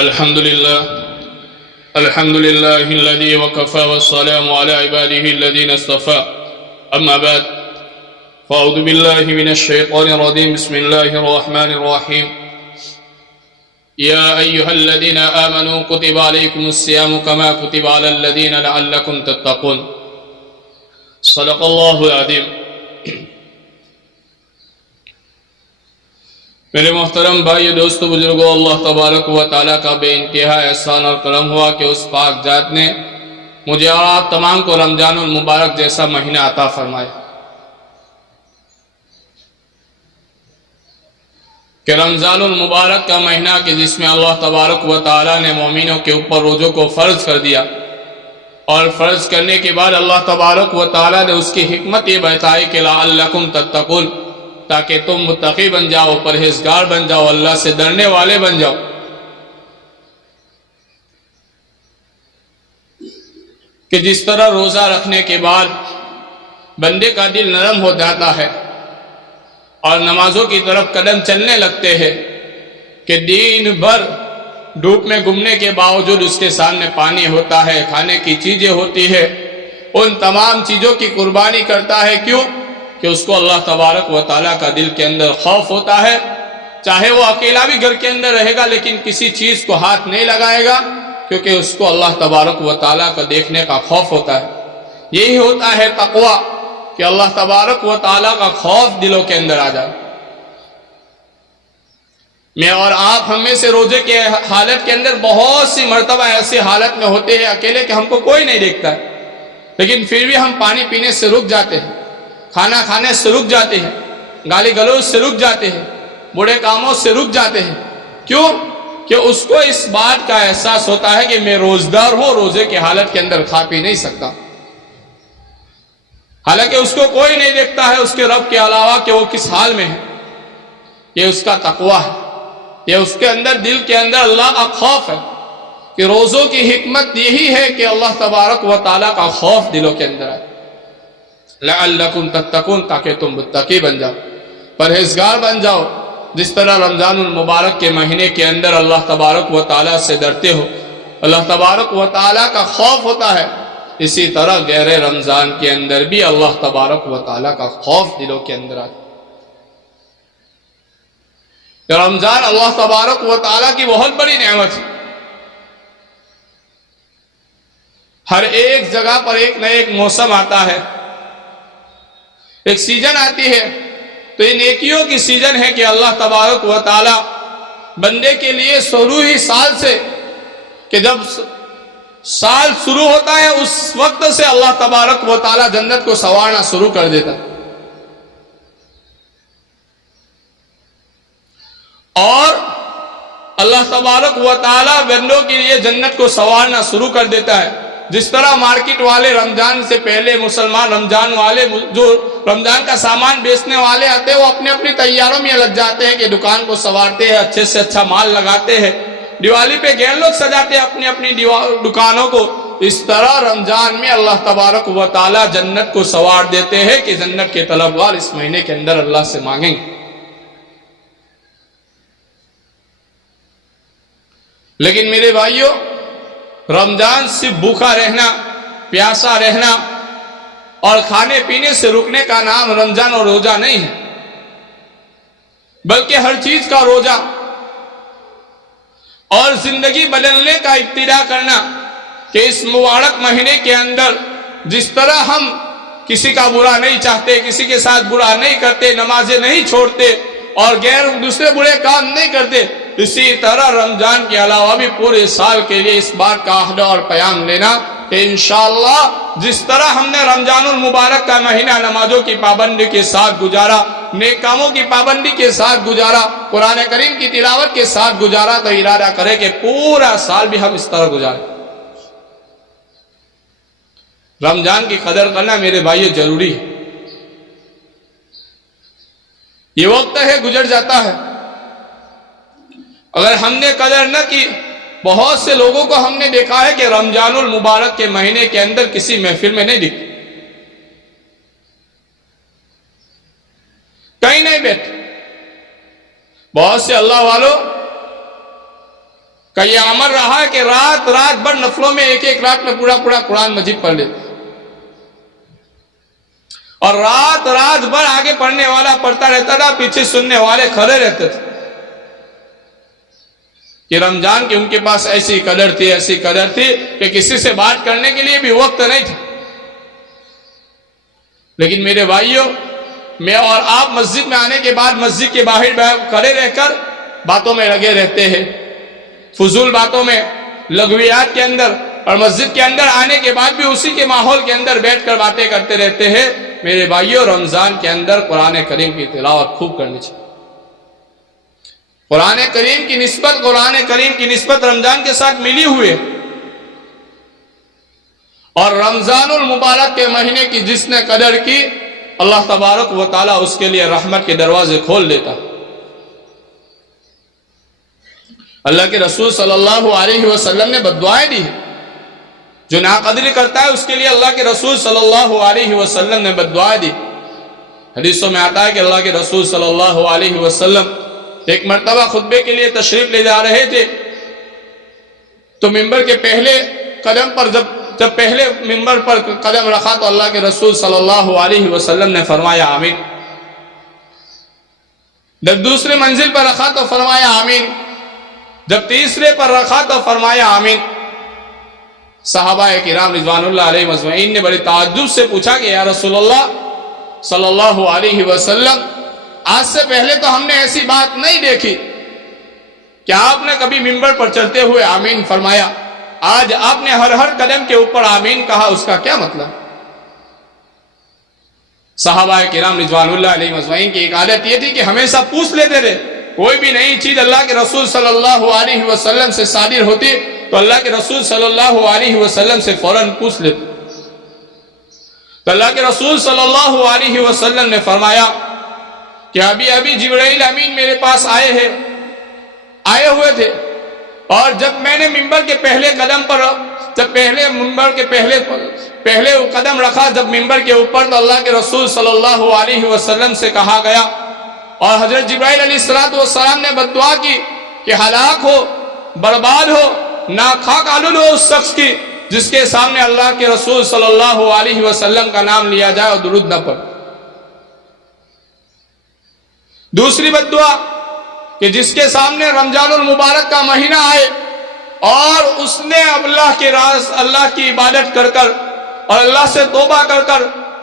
الحمد لله الذي وكفى والسلام على عباده الذين اصطفى أما بعد فأعوذ بالله من الشيطان الرجيم بسم الله الرحمن الرحيم يا أيها الذين آمنوا كتب عليكم الصيام كما كتب على الذين لعلكم تتقون صدق الله العظيم. میرے محترم بھائی دوستو بزرگوں، اللہ تبارک و تعالیٰ کا بے انتہا احسان اور کرم ہوا کہ اس پاک ذات نے مجھے اور آپ تمام کو رمضان المبارک جیسا مہینہ عطا فرمایا کہ رمضان المبارک کا مہینہ کہ جس میں اللہ تبارک و تعالیٰ نے مومنوں کے اوپر روزوں کو فرض کر دیا، اور فرض کرنے کے بعد اللہ تبارک و تعالیٰ نے اس کی حکمت یہ بتائی کہ لعلکم تتقون، تاکہ تم متقی بن جاؤ، پرہیزگار بن جاؤ، اللہ سے ڈرنے والے بن جاؤ. کہ جس طرح روزہ رکھنے کے بعد بندے کا دل نرم ہو جاتا ہے اور نمازوں کی طرف قدم چلنے لگتے ہیں، کہ دن بھر دھوپ میں گھومنے کے باوجود اس کے سامنے پانی ہوتا ہے، کھانے کی چیزیں ہوتی ہے، ان تمام چیزوں کی قربانی کرتا ہے. کیوں؟ کہ اس کو اللہ تبارک و تعالیٰ کا دل کے اندر خوف ہوتا ہے. چاہے وہ اکیلا بھی گھر کے اندر رہے گا لیکن کسی چیز کو ہاتھ نہیں لگائے گا، کیونکہ اس کو اللہ تبارک و تعالیٰ کا دیکھنے کا خوف ہوتا ہے. یہی ہوتا ہے تقویٰ، کہ اللہ تبارک و تعالیٰ کا خوف دلوں کے اندر آ جائے. میں اور آپ ہم میں سے روزے کے حالت کے اندر بہت سی مرتبہ ایسی حالت میں ہوتے ہیں اکیلے کہ ہم کو کوئی نہیں دیکھتا ہے، لیکن پھر بھی ہم پانی پینے سے رک جاتے ہیں، کھانا کھانے سے رک جاتے ہیں، گالی گلوچ سے رک جاتے ہیں، برے کاموں سے رک جاتے ہیں. کیوں؟ کہ اس کو اس بات کا احساس ہوتا ہے کہ میں روزدار ہوں، روزے کے حالت کے اندر کھا پی نہیں سکتا. حالانکہ اس کو کوئی نہیں دیکھتا ہے اس کے رب کے علاوہ کہ وہ کس حال میں ہے. یہ اس کا تقویٰ ہے، یہ اس کے اندر دل کے اندر اللہ کا خوف ہے. کہ روزوں کی حکمت یہی ہے کہ اللہ تبارک و تعالیٰ کا خوف دلوں کے اندر آئے. لعلکم تتقون، تاکہ تم متقی بن جاؤ، پرہیزگار بن جاؤ. جس طرح رمضان المبارک کے مہینے کے اندر اللہ تبارک و تعالیٰ سے ڈرتے ہو، اللہ تبارک و تعالیٰ کا خوف ہوتا ہے، اسی طرح غیر رمضان کے اندر بھی اللہ تبارک و تعالیٰ کا خوف دلوں کے اندر آتا ہے. رمضان اللہ تبارک و تعالیٰ کی بہت بڑی نعمت ہے. ہر ایک جگہ پر ایک نہ ایک موسم آتا ہے، ایک سیزن آتی ہے. تو یہ نیکیوں کی سیزن ہے کہ اللہ تبارک و تعالی بندے کے لیے شروع ہی سال سے، کہ جب سال شروع ہوتا ہے اس وقت سے اللہ تبارک و تعالی جنت کو سنوارنا شروع کر دیتا ہے. اور اللہ تبارک و تعالی بندوں کے لیے جنت کو سنوارنا شروع کر دیتا ہے. جس طرح مارکیٹ والے رمضان سے پہلے مسلمان رمضان والے جو رمضان کا سامان بیچنے والے آتے ہیں، وہ اپنے اپنی تیاروں میں لگ جاتے ہیں کہ دکان کو سنوارتے ہیں، اچھے سے اچھا مال لگاتے ہیں. دیوالی پہ غیر لوگ سجاتے ہیں اپنی اپنی دکانوں کو. اس طرح رمضان میں اللہ تبارک و تعالی جنت کو سنوار دیتے ہیں کہ جنت کے طلبگار اس مہینے کے اندر اللہ سے مانگیں گے. لیکن میرے بھائیوں، رمضان صرف بھوکا رہنا، پیاسا رہنا اور کھانے پینے سے رکنے کا نام رمضان اور روزہ نہیں ہے، بلکہ ہر چیز کا روزہ اور زندگی بدلنے کا ابتدا کرنا. کہ اس مبارک مہینے کے اندر جس طرح ہم کسی کا برا نہیں چاہتے، کسی کے ساتھ برا نہیں کرتے، نمازیں نہیں چھوڑتے اور غیر دوسرے برے کام نہیں کرتے، اسی طرح رمضان کے علاوہ بھی پورے سال کے لیے اس بات کا عہد اور پیام لینا کہ انشاءاللہ جس طرح ہم نے رمضان المبارک کا مہینہ نمازوں کی پابندی کے ساتھ گزارا، نیک کاموں کی پابندی کے ساتھ گزارا، قرآن کریم کی تلاوت کے ساتھ گزارا، تو ارادہ کرے کہ پورا سال بھی ہم اس طرح گزاریں. رمضان کی قدر کرنا میرے بھائیو ضروری ہے. یہ وقت ہے گزر جاتا ہے، اگر ہم نے قدر نہ کی. بہت سے لوگوں کو ہم نے دیکھا ہے کہ رمضان المبارک کے مہینے کے اندر کسی محفل میں نہیں دکھتے، کہیں نہیں بیٹھتے. بہت سے اللہ والوں کا یہ عمل رہا کہ رات رات بھر نفلوں میں ایک ایک رات میں پورا قرآن مجید پڑھ لیتے، اور رات رات بھر آگے پڑھنے والا پڑھتا رہتا تھا، پیچھے سننے والے کھڑے رہتے تھے، کہ رمضان کی ان کے پاس ایسی قدر تھی کہ کسی سے بات کرنے کے لیے بھی وقت نہیں تھا۔ لیکن میرے بھائیوں، میں اور آپ مسجد میں آنے کے بعد مسجد کے باہر کھڑے رہ کر باتوں میں لگے رہتے ہیں، فضول باتوں میں، لغویات کے اندر، اور مسجد کے اندر آنے کے بعد بھی اسی کے ماحول کے اندر بیٹھ کر باتیں کرتے رہتے ہیں۔ میرے بھائیوں، رمضان کے اندر قرآن کریم کی تلاوت خوب کرنی چاہیے۔ قرآن کریم کی نسبت رمضان کے ساتھ ملی ہوئی ہے، اور رمضان المبارک کے مہینے کی جس نے قدر کی، اللہ تبارک و تعالیٰ اس کے لیے رحمت کے دروازے کھول دیتا۔ اللہ کے رسول صلی اللہ علیہ وسلم نے بددعائیں دی ہیں، جو ناقدری کرتا ہے اس کے لیے اللہ کے رسول صلی اللہ علیہ وسلم نے بددعائیں دی۔ حدیثوں میں آتا ہے کہ اللہ کے رسول صلی اللہ علیہ وسلم ایک مرتبہ خطبے کے لیے تشریف لے جا رہے تھے، تو ممبر کے پہلے قدم پر جب پہلے ممبر پر قدم رکھا تو اللہ کے رسول صلی اللہ علیہ وسلم نے فرمایا آمین، جب دوسرے منزل پر رکھا تو فرمایا آمین، جب تیسرے پر رکھا تو فرمایا آمین۔ صحابہ کرام رضوان اللہ علیہ مجمعین نے بڑی تعجب سے پوچھا کہ یا رسول اللہ صلی اللہ علیہ وسلم، آج سے پہلے تو ہم نے ایسی بات نہیں دیکھی کہ آپ نے کبھی ممبر پر چلتے ہوئے آمین فرمایا، آج آپ نے ہر قدم کے اوپر آمین کہا، اس کا کیا مطلب؟ صحابہ کرام رضوان اللہ علیہ مجمعین کی ایک عادت یہ تھی کہ ہمیشہ پوچھ لیتے تھے، کوئی بھی نئی چیز اللہ کے رسول صلی اللہ علیہ وسلم سے صادر ہوتی تو اللہ کے رسول صلی اللہ علیہ وسلم سے فوراً پوچھ لیتے۔ تو اللہ کے رسول صلی اللہ علیہ وسلم نے فرمایا کہ ابھی جبرائیل امین میرے پاس آئے ہوئے تھے، اور جب میں نے ممبر کے پہلے قدم پر پہلے قدم رکھا جب ممبر کے اوپر، تو اللہ کے رسول صلی اللہ علیہ وسلم سے کہا گیا، اور حضرت جبرائیل علیہ السلام نے بددعا کی کہ ہلاک ہو، برباد ہو، ناخاک آلود ہو اس شخص کی جس کے سامنے اللہ کے رسول صلی اللہ علیہ وسلم کا نام لیا جائے اور درود نہ پڑھے۔ دوسری بددعا کہ جس کے سامنے رمضان المبارک کا مہینہ آئے اور اس نے اللہ کی عبادت کر کر اور اللہ سے توبہ کر کر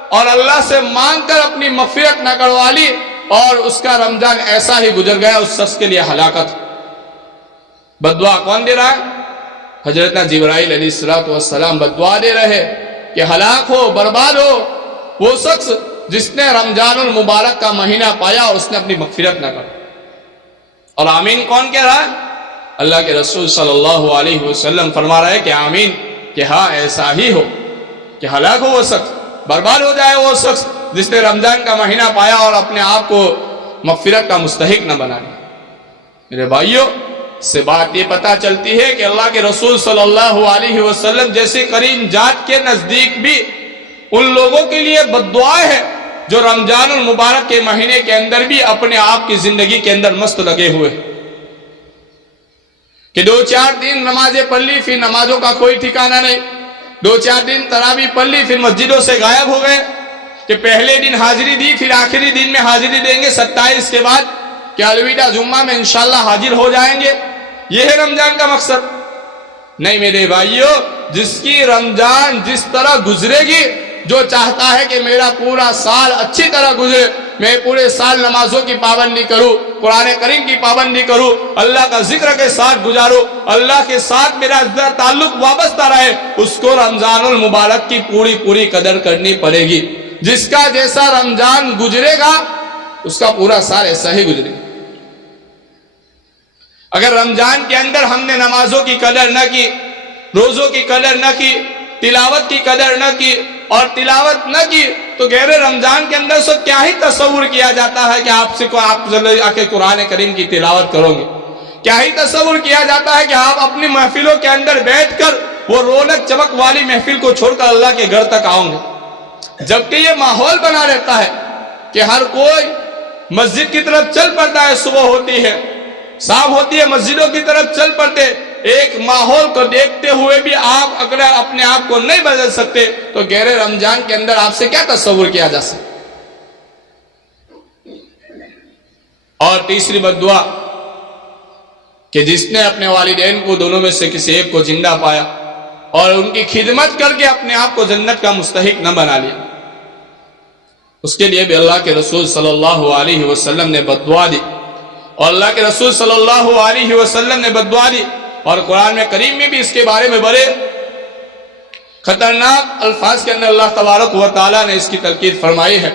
اور اللہ سے مانگ کر اپنی مغفرت نہ کروا لی، اور اس کا رمضان ایسا ہی گزر گیا، اس شخص کے لیے ہلاکت۔ بددعا کون دے رہا ہے؟ حضرت جبرائیل علیہ السلام بددعا دے رہے کہ ہلاک ہو، برباد ہو وہ شخص جس نے رمضان المبارک کا مہینہ پایا اور اس نے اپنی مغفرت نہ کر۔ اور آمین کون کہہ رہا ہے؟ اللہ کے رسول صلی اللہ علیہ وسلم فرما رہا ہے کہ آمین، کہ ہاں ایسا ہی ہو، کہ ہلاک ہو وہ شخص، برباد ہو جائے وہ شخص جس نے رمضان کا مہینہ پایا اور اپنے آپ کو مغفرت کا مستحق نہ بنایا۔ میرے بھائیوں، سے بات یہ پتہ چلتی ہے کہ اللہ کے رسول صلی اللہ علیہ وسلم جیسے کریم ذات کے نزدیک بھی ان لوگوں کے لیے بددعا ہے جو رمضان المبارک کے مہینے کے اندر بھی اپنے آپ کی زندگی کے اندر مست لگے ہوئے، کہ 2-4 دن نمازیں پڑھ لی پھر نمازوں کا کوئی ٹھکانہ نہیں، 2-4 دن تراویح پڑھ لی پھر مسجدوں سے غائب ہو گئے، کہ پہلے دن حاضری دی پھر آخری دن میں حاضری دیں گے 27 کے بعد، کہ الوداع جمعہ میں انشاءاللہ حاضر ہو جائیں گے، یہ ہے رمضان کا مقصد؟ نہیں میرے بھائیوں، جس کی رمضان جس طرح گزرے گی، جو چاہتا ہے کہ میرا پورا سال اچھی طرح گزرے، میں پورے سال نمازوں کی پابندی کروں، قرآن کریم کی پابندی کروں، اللہ کا ذکر کے ساتھ گزاروں، اللہ کے ساتھ میرا تعلق وابستہ رہے، اس کو رمضان المبارک کی پوری قدر کرنی پڑے گی۔ جس کا جیسا رمضان گزرے گا اس کا پورا سال ایسا ہی گزرے گا۔ اگر رمضان کے اندر ہم نے نمازوں کی قدر نہ کی، روزوں کی قدر نہ کی، تلاوت کی قدر نہ کی اور تلاوت نہ کی، تو غیر رمضان کے اندر سے کیا ہی تصور کیا جاتا ہے کہ آپ آ کے قرآن کریم کی تلاوت کرو گے؟ کیا ہی تصور کیا جاتا ہے کہ آپ اپنی محفلوں کے اندر بیٹھ کر وہ رونق چمک والی محفل کو چھوڑ کر اللہ کے گھر تک آؤں گے؟ جبکہ یہ ماحول بنا رہتا ہے کہ ہر کوئی مسجد کی طرف چل پڑتا ہے، صبح ہوتی ہے، شام ہوتی ہے، مسجدوں کی طرف چل پڑتے، ایک ماحول کو دیکھتے ہوئے بھی آپ اگر اپنے آپ کو نہیں بدل سکتے تو گہرے رمضان کے اندر آپ سے کیا تصور کیا جا سکتا؟ اور تیسری بد دعا کہ جس نے اپنے والدین کو دونوں میں سے کسی ایک کو زندہ پایا اور ان کی خدمت کر کے اپنے آپ کو جنت کا مستحق نہ بنا لیا، اس کے لیے بھی اللہ کے رسول صلی اللہ علیہ وسلم نے بد دعا دی، اور اللہ کے رسول صلی اللہ علیہ وسلم نے بد دعا دی، اور قرآن میں کریم میں بھی اس کے بارے میں بڑے خطرناک الفاظ کے اندر اللہ تبارک و تعالیٰ نے اس کی تلقین فرمائی ہے۔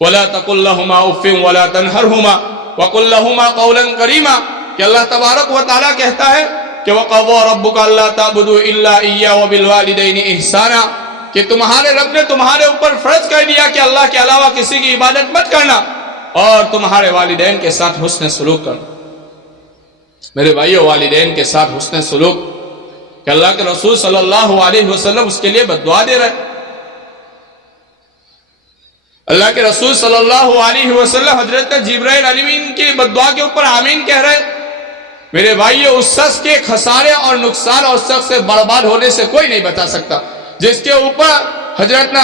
وَلَا تَقُلْ لَهُمَا أُفٍّ وَلَا تَنْهَرْهُمَا وَقُلْ لَهُمَا قَوْلًا كَرِيمًا، کہ اللہ تبارک و تعالیٰ کہتا ہے کہ وَقَضَىٰ رَبُّكَ أَلَّا تَعْبُدُوا إِلَّا إِيَّاهُ وَبِالْوَالِدَيْنِ إِحْسَانًا، کہ تمہارے رب نے تمہارے اوپر فرض کر دیا کہ اللہ کے علاوہ کسی کی عبادت مت کرنا اور تمہارے والدین کے ساتھ حسن سلوک کرنا۔ میرے بھائیو، والدین کے ساتھ حسن سلوک کہ اللہ کے رسول صلی اللہ علیہ وسلم اس کے لیے بد دعا دے رہے۔ اللہ کے رسول صلی اللہ علیہ وسلم حضرت جبرائیل علیہ السلام کی بد دعا کے اوپر آمین کہہ رہے۔ میرے بھائیو، اس شخص کے خسارے اور نقصان اور شخص سے برباد ہونے سے کوئی نہیں بتا سکتا جس کے اوپر حضرت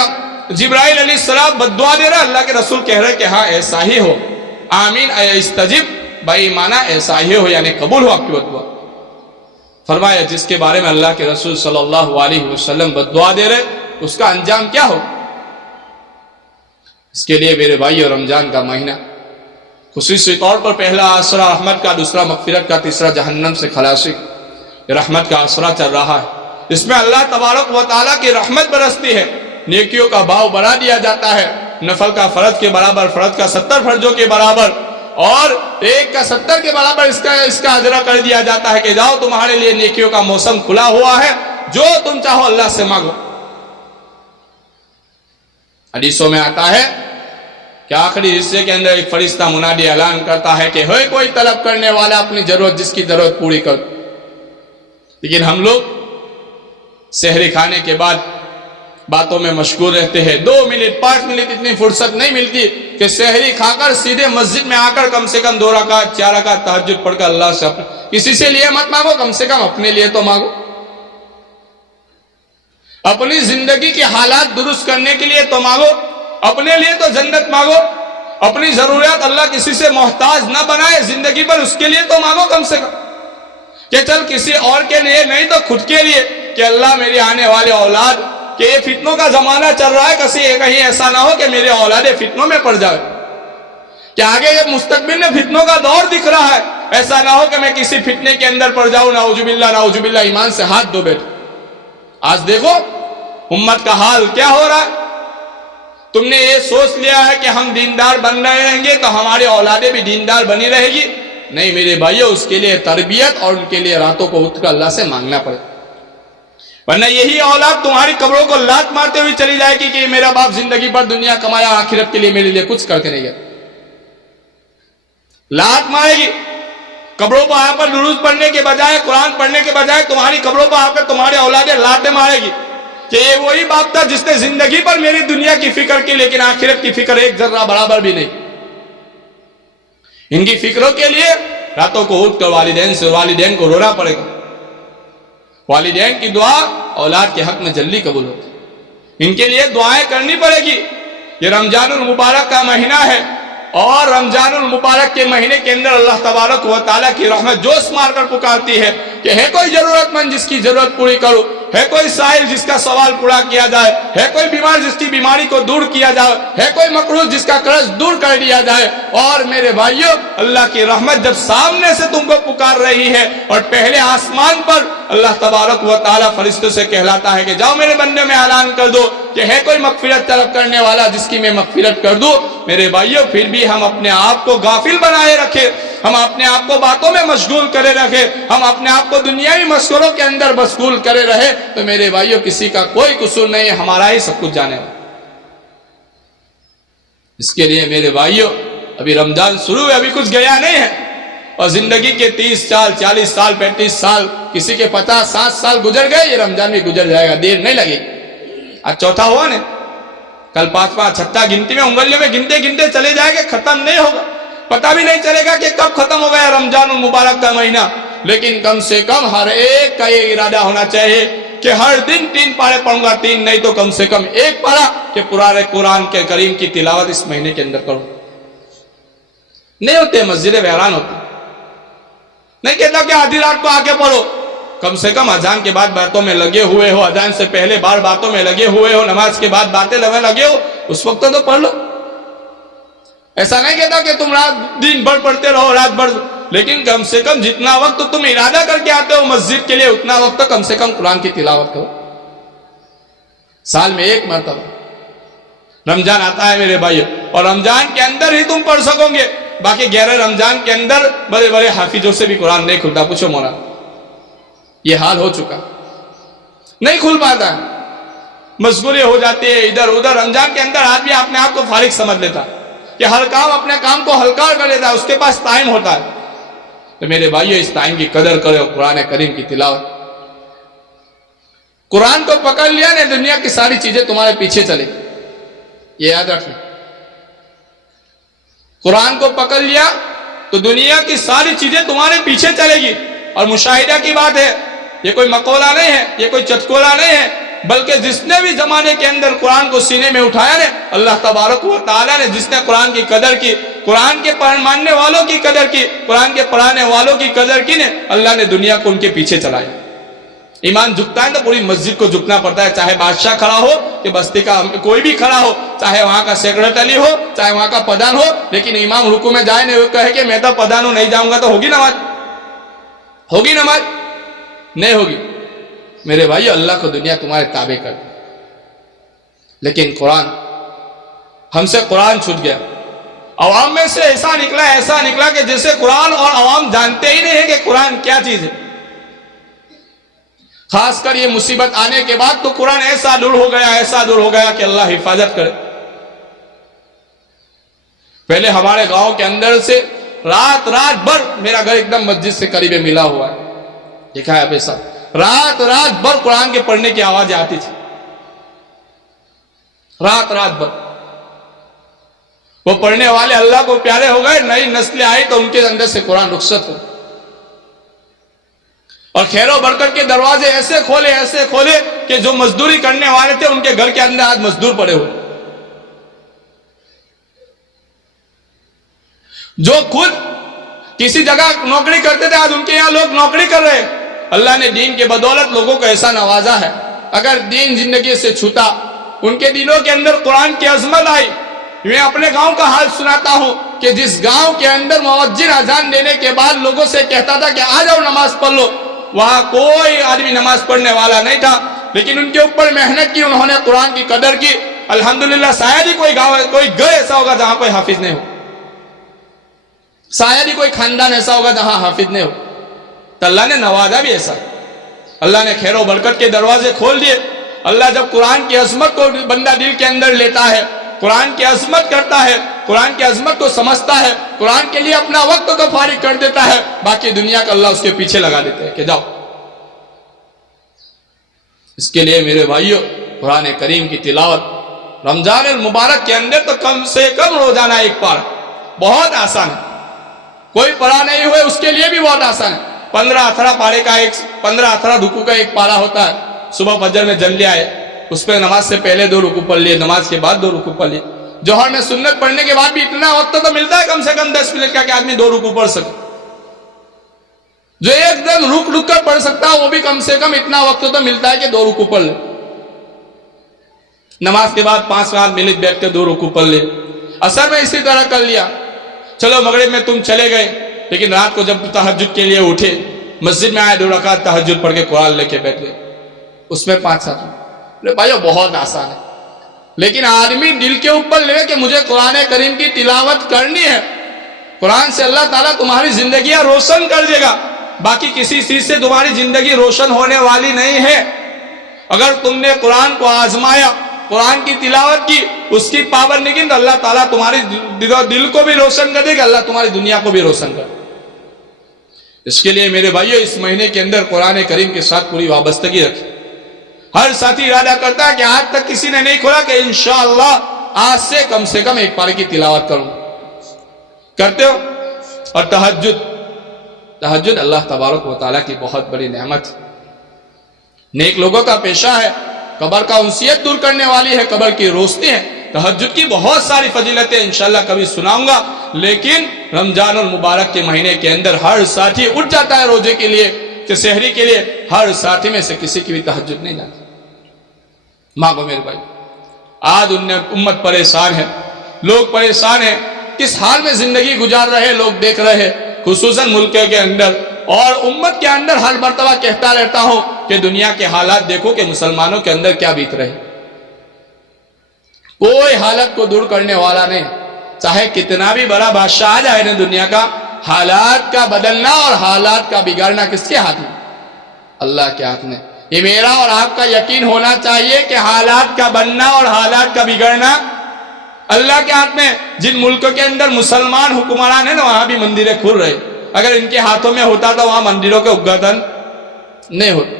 جبرائیل علیہ السلام بد دعا دے رہا، اللہ کے رسول کہہ رہے کہ ہاں ایسا ہی ہو، آمین اے استجب، بھائی مانا ایسا ہی ہو، یعنی قبول ہو آپ کی بد دعا۔ فرمایا جس کے بارے میں اللہ کے رسول صلی اللہ علیہ وسلم بد دعا دے رہے اس کا انجام کیا ہو؟ اس کے لیے میرے بھائیو، رمضان کا مہینہ خصوصی طور پر پہلا آسرا رحمت کا، دوسرا مغفرت کا، تیسرا جہنم سے خلاصی، یہ رحمت کا آسرا چل رہا ہے۔ اس میں اللہ تبارک و تعالیٰ کی رحمت برستی ہے، نیکیوں کا بھاؤ بڑھا دیا جاتا ہے، نفل کا فرض کے برابر، فرض کا 70 فرضوں کے برابر اور ایک کا 70 کے برابر اس کا اجرا کر دیا جاتا ہے کہ جاؤ تمہارے لیے نیکیوں کا موسم کھلا ہوا ہے، جو تم چاہو اللہ سے مانگو۔ حدیثوں میں آتا ہے کہ آخری حصے کے اندر ایک فرشتہ منادی اعلان کرتا ہے کہ ہے کوئی طلب کرنے والا اپنی ضرورت، جس کی ضرورت پوری کر۔ لیکن ہم لوگ سحری کھانے کے بعد باتوں میں مشغول رہتے ہیں، 2 منٹ 5 منٹ اتنی فرصت نہیں ملتی کہ سحری کھا کر سیدھے مسجد میں آ کر کم سے کم 2 رکعت 4 رکعت تہجد پڑھ کر اللہ سے کسی سے لیے مت مانگو، کم سے کم اپنے لیے تو مانگو۔ اپنی زندگی کے حالات درست کرنے کے لیے تو مانگو، اپنے لیے تو جنت مانگو، اپنی ضروریات اللہ کسی سے محتاج نہ بنائے زندگی پر، اس کے لیے تو مانگو کم سے کم، کہ چل کسی اور کے لیے نہیں تو خود کے لیے، کہ اللہ میری آنے والے اولاد کہ یہ فتنوں کا زمانہ چل رہا ہے، کہیں ایسا نہ ہو کہ میرے اولاد فتنوں میں پڑ جائے، کہ آگے یہ مستقبل میں فتنوں کا دور دکھ رہا ہے، ایسا نہ ہو کہ میں کسی فتنے کے اندر پڑ جاؤں، نعوذ باللہ ایمان سے ہاتھ دھو بیٹھو۔ آج دیکھو امت کا حال کیا ہو رہا ہے، تم نے یہ سوچ لیا ہے کہ ہم دیندار بن رہیں گے تو ہماری اولادیں بھی دیندار بنی رہے گی، نہیں میرے بھائیو، اس کے لیے تربیت اور ان کے لیے راتوں کو اٹھ کر اللہ سے مانگنا پڑے، ورنہ یہی اولاد تمہاری قبروں کو لات مارتے ہوئی چلی جائے گی کہ میرا باپ زندگی پر دنیا کمایا، آخرت کے لیے میرے لیے کچھ کر کے نہیں گیا، لات مارے گی۔ قبروں پر آ کر درود پڑھنے کے بجائے، قرآن پڑھنے کے بجائے تمہاری قبروں پر آ کر تمہارے اولادیں لاتیں مارے گی کہ یہ وہی باپ تھا جس نے زندگی پر میری دنیا کی فکر کی لیکن آخرت کی فکر ایک ذرہ برابر بھی نہیں۔ ان کی فکروں کے لیے راتوں کو اٹھ کر والدین کو رونا پڑے گا۔ والدین کی دعا اولاد کے حق میں جلدی قبول ہوتی، ان کے لیے دعائیں کرنی پڑے گی۔ یہ رمضان المبارک کا مہینہ ہے اور رمضان المبارک کے مہینے کے اندر اللہ تبارک و تعالیٰ کی رحمت جوش مار کر پکارتی ہے کہ ہے کوئی ضرورت مند جس کی ضرورت پوری کرو، ہے کوئی سائل جس کا سوال پورا کیا جائے، ہے کوئی بیمار جس کی بیماری کو دور کیا جائے، ہے کوئی مقروض جس کا قرض دور کر دیا جائے۔ اور میرے بھائیوں، اللہ کی رحمت جب سامنے سے تم کو پکار رہی ہے اور پہلے آسمان پر اللہ تبارک و تعالیٰ فرشتوں سے کہلاتا ہے کہ جاؤ میرے بندے میں اعلان کر دو کہ ہے کوئی مغفرت طلب کرنے والا جس کی میں مغفرت کر دوں، میرے بھائیوں پھر بھی ہم اپنے آپ کو غافل بنائے رکھے، ہم اپنے آپ کو باتوں میں مشغول کرے رکھے، ہم اپنے آپ کو دنیاوی مشغولوں کے اندر مشغول کرے رہے تو میرے بھائیوں کسی کا کوئی قصور نہیں ہے، ہمارا ہی سب کچھ جانے والا۔ اس کے لیے میرے بھائیوں ابھی رمضان شروع ہے، ابھی کچھ گیا نہیں ہے، اور زندگی کے 30 سال 40 سال 35 سال کسی کے 50 60 سال گزر گئے، یہ رمضان بھی گزر جائے گا، دیر نہیں لگے۔ آج چوتھا ہوا نا، کل 5واں 6واں گنتی میں انگلیوں میں گنتے گنتے چلے جائے گا، ختم نہیں ہوگا، پتہ بھی نہیں چلے گا کہ کب ختم ہو گیا رمضان المبارک کا مہینہ۔ لیکن کم سے کم ہر ایک کا یہ ارادہ ہونا چاہیے کہ ہر دن 3 پارے پڑھوں گا، 3 نہیں تو کم سے کم 1 پارا کہ پورے قرآن کے کریم کی تلاوت اس مہینے کے اندر کروں. نہیں ہوتے، مسجدیں ویران ہوتی. نہیں کہتا کہ آدھی رات کو آ کے پڑھو، کم سے کم اذان کے بعد باتوں میں لگے ہوئے ہو، اذان سے پہلے بار باتوں میں لگے ہوئے ہو، نماز کے بعد باتیں لگے ہو، اس وقت تو پڑھ لو. ایسا نہیں کہتا کہ تم رات دن بھر پڑھتے رہو، رات بھر، لیکن کم سے کم جتنا وقت تم ارادہ کر کے آتے ہو مسجد کے لیے اتنا وقت کم سے کم قرآن کی تلاوت کرو. سال میں 1 مرتبہ رمضان آتا ہے میرے بھائیو، اور رمضان کے اندر ہی تم پڑھ سکو گے. باقی غیر رمضان کے اندر بڑے بڑے حافظوں سے بھی قرآن نہیں کھلتا. پوچھو مولانا، یہ حال ہو چکا، نہیں کھل پاتا ہے، مشغولی ہو جاتی ہے ادھر ادھر. رمضان کے اندر آدمی اپنے آپ کو فارغ سمجھ لیتا کہ ہر کام اپنے کام کو ہلکا کر لیتا ہے، اس کے پاس ٹائم ہوتا ہے. تو میرے بھائیو اس ٹائم کی قدر کرو، قرآن کریم کی تلاوت. قرآن کو پکڑ لیا نا، دنیا کی ساری چیزیں تمہارے پیچھے چلے، یہ یاد رکھنا. قرآن کو پکڑ لیا تو دنیا کی ساری چیزیں تمہارے پیچھے چلے گی. اور مشاہدہ کی بات ہے، یہ کوئی مقولہ نہیں ہے، یہ کوئی چٹکولہ نہیں ہے، بلکہ جس نے بھی زمانے کے اندر قرآن کو سینے میں اٹھایا نا، اللہ تبارک و تعالیٰ نے جس نے قرآن کی قدر کی، قرآن کے ماننے والوں کی قدر کی، قرآن کے پڑھانے والوں کی قدر کی نے، اللہ نے دنیا کو ان کے پیچھے چلایا. ایمان جھکتا ہے تو پوری مسجد کو جھکنا پڑتا ہے، چاہے بادشاہ کھڑا ہو کہ بستی کا کوئی بھی کھڑا ہو، چاہے وہاں کا سیکرٹری ہو، چاہے وہاں کا پردھان ہو. لیکن امام رکوع میں جائے نہیں کہے کہ میں تو پردھان ہوں نہیں جاؤں گا، تو ہوگی نماز؟ ہوگی نماز؟ نہیں ہوگی. میرے بھائی اللہ کو دنیا تمہارے تابع کر دی، لیکن قرآن، ہم سے قرآن چھوٹ گیا. عوام میں سے ایسا نکلا کہ جیسے قرآن اور عوام جانتے ہی نہیں ہے کہ قرآن کیا چیز ہے. خاص کر یہ مصیبت آنے کے بعد تو قرآن ایسا دور ہو گیا کہ اللہ حفاظت کرے. پہلے ہمارے گاؤں کے اندر سے رات بھر، میرا گھر ایک دم مسجد سے قریب ملا ہوا ہے، دیکھا ہے آپ ایسا، رات بھر قرآن کے پڑھنے کی آوازیں آتی تھی. رات بھر وہ پڑھنے والے اللہ کو پیارے ہو گئے، نئی نسلیں آئی تو ان کے اندر سے قرآن رخصت ہو. اور خیر و برکت کے دروازے ایسے کھولے کہ جو مزدوری کرنے والے تھے ان کے گھر کے اندر آج مزدور پڑے ہوئے، جو خود کسی جگہ نوکری کرتے تھے آج ان کے یہاں لوگ نوکری کر رہے. اللہ نے دین کے بدولت لوگوں کو ایسا نوازا ہے. اگر دین زندگی سے چھوٹا، ان کے دلوں کے اندر قرآن کی عظمت آئی. میں اپنے گاؤں کا حال سناتا ہوں کہ جس گاؤں کے اندر مؤذن اذان دینے کے بعد لوگوں سے کہتا تھا کہ آ جاؤ نماز پڑھ لو، وہاں کوئی آدمی نماز پڑھنے والا نہیں تھا. لیکن ان کے اوپر محنت کی، انہوں نے قرآن کی قدر کی. الحمدللہ شاید ہی کوئی گھر ایسا ہوگا جہاں کوئی حافظ نہیں ہو، شاید ہی کوئی خاندان ایسا ہوگا جہاں حافظ نہیں ہو. تو اللہ نے نوازا بھی ایسا، اللہ نے خیر و برکت کے دروازے کھول دیے. اللہ جب قرآن کی عظمت کو بندہ دل کے اندر لیتا ہے، قرآن کی عظمت کرتا ہے، قرآن کی عظمت کو سمجھتا ہے، قرآن کے لیے اپنا وقت کو فارغ کر دیتا ہے، باقی دنیا کا اللہ اس کے پیچھے لگا دیتے ہیں کہ جاؤ. اس کے لیے میرے بھائیوں قرآن کریم کی تلاوت رمضان المبارک کے اندر تو کم سے کم روزانہ 1 پارہ، بہت آسان ہے. کوئی پڑھا نہیں ہوئے اس کے لیے بھی بہت آسان ہے. 15-18 پارے کا 15-18 رکوع کا 1 پارہ ہوتا ہے. صبح فجر میں جلدی آئے، اس پہ نماز سے پہلے 2 رکوع پڑھ لیے، نماز کے بعد 2 رکوع پڑھ لیے. جوہر میں سنت پڑھنے کے بعد بھی اتنا وقت تو ملتا ہے کم سے کم 10 منٹ کا کہ آدمی 2 رکوع پڑھ سکے. جو ایک دن رک کر پڑھ سکتا ہے وہ بھی کم سے کم اتنا وقت تو ملتا ہے کہ 2 رکوع پڑھ لے. نماز کے بعد 5 منٹ بیٹھ کے 2 رکوع پڑھ لے. عصر میں اسی طرح کر لیا. چلو مغرب میں تم چلے گئے، لیکن رات کو جب تہجد کے لیے اٹھے، مسجد میں آئے 2 رکعت تہجد پڑھ کے قرآن لے کے بیٹھ گئے، اس میں 5-7 منٹ. بھائیو بہت آسان ہے. لیکن آدمی دل کے اوپر لے کہ مجھے قرآن کریم کی تلاوت کرنی ہے. قرآن سے اللہ تعالیٰ تمہاری زندگیاں روشن کر دے گا. باقی کسی چیز سے تمہاری زندگی روشن ہونے والی نہیں ہے. اگر تم نے قرآن کو آزمایا، قرآن کی تلاوت کی، اس کی پابندی کی، تو اللہ تعالیٰ تمہاری دل کو بھی روشن کر دے گا، اللہ تمہاری دنیا کو بھی روشن کر دے گا. اس کے لیے میرے بھائیو اس مہینے کے اندر قرآن کریم کے ساتھ پوری وابستگی رکھیں. ہر ساتھی ارادہ کرتا ہے کہ آج تک کسی نے نہیں کھولا کہ انشاءاللہ آج سے کم 1 پارے کی تلاوت کروں. کرتے ہو؟ اور تہجد تہجد اللہ تبارک و تعالیٰ کی بہت بڑی نعمت ہے، نیک لوگوں کا پیشہ ہے، قبر کا انسیت دور کرنے والی ہے، قبر کی روشنی ہے۔ تہجد کی بہت ساری فضیلتیں انشاءاللہ کبھی سناؤں گا، لیکن رمضان المبارک کے مہینے کے اندر ہر ساتھی اٹھ جاتا ہے روزے کے لیے کہ سحری کے لیے، ہر ساتھی میں سے کسی کی بھی تہجد نہیں جاتی۔ مانگو میرے بھائی، آج امت پریشان ہے، لوگ پریشان ہیں، کس حال میں زندگی گزار رہے لوگ دیکھ رہے ہیں، خصوصاً ملک کے اندر اور امت کے اندر ہر مرتبہ کہتا رہتا ہوں کہ دنیا کے حالات دیکھو کہ مسلمانوں کے اندر کیا بیت رہے، کوئی حالت کو دور کرنے والا نہیں، چاہے کتنا بھی بڑا بادشاہ آ جائے نا دنیا کا، حالات کا بدلنا اور حالات کا بگاڑنا کس کے ہاتھ میں؟ اللہ کے ہاتھ میں۔ یہ میرا اور آپ کا یقین ہونا چاہیے کہ حالات کا بننا اور حالات کا بگڑنا اللہ کے ہاتھ میں۔ جن ملکوں کے اندر مسلمان حکمران ہیں نا وہاں بھی مندریں کھل رہے، اگر ان کے ہاتھوں میں ہوتا تو وہاں مندروں کے اگادن نہیں ہوتا۔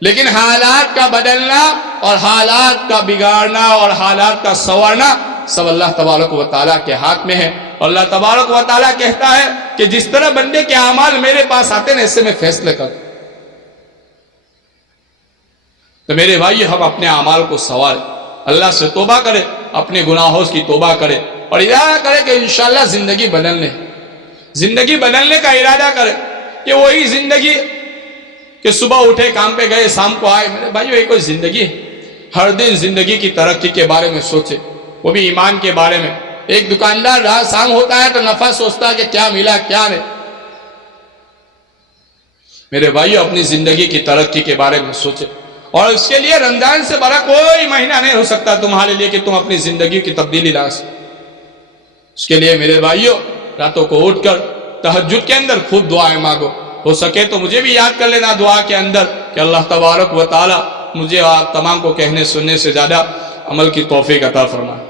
لیکن حالات کا بدلنا اور حالات کا بگاڑنا اور حالات کا سنورنا سب اللہ تبارک و تعالیٰ کے ہاتھ میں ہے۔ اور اللہ تبارک و تعالیٰ کہتا ہے کہ جس طرح بندے کے اعمال میرے پاس آتے ہیں ایسے میں فیصلے کروں۔ تو میرے بھائی ہم اپنے اعمال کو سنواریں، اللہ سے توبہ کرے، اپنے گناہوں کی توبہ کرے اور ارادہ کرے کہ انشاءاللہ زندگی بدلنے کا ارادہ کرے کہ وہی زندگی کہ صبح اٹھے کام پہ گئے شام کو آئے۔ میرے بھائیو یہ کوئی زندگی ہے؟ ہر دن زندگی کی ترقی کے بارے میں سوچے، وہ بھی ایمان کے بارے میں۔ ایک دکاندار رات شام ہوتا ہے تو نفع سوچتا ہے کہ کیا ملا کیا نہیں۔ میرے بھائیو اپنی زندگی کی ترقی کے بارے میں سوچے، اور اس کے لیے رمضان سے بڑا کوئی مہینہ نہیں ہو سکتا تمہارے لیے کہ تم اپنی زندگی کی تبدیلی لا سکو۔ اس کے لیے میرے بھائیو راتوں کو اٹھ کر تہجد کے اندر خوب دعائیں مانگو، ہو سکے تو مجھے بھی یاد کر لینا دعا کے اندر کہ اللہ تبارک و تعالی مجھے آپ تمام کو کہنے سننے سے زیادہ عمل کی توفیق عطا فرمائے۔